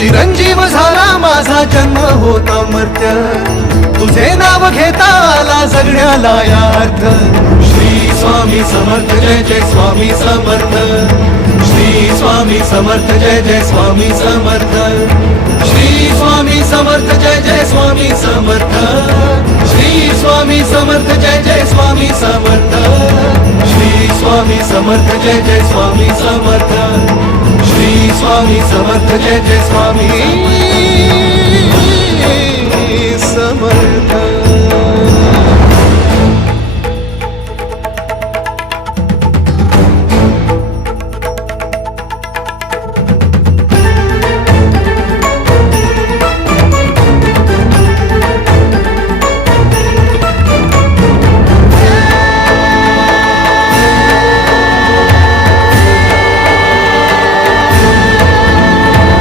चिरंजीव झाला माझा जन्म होता मर्त्य, तुझे नाव घेता आला जगण्याला यार्थ. श्री स्वामी समर्थ जय जय स्वामी समर्थ, श्री स्वामी समर्थ जय जय स्वामी समर्थ, श्री स्वामी समर्थ जय जय स्वामी समर्थ, श्री स्वामी समर्थ जय जय स्वामी समर्थ, श्री स्वामी समर्थ जय जय स्वामी समर्थ, श्री स्वामी समर्थ जय जय स्वामी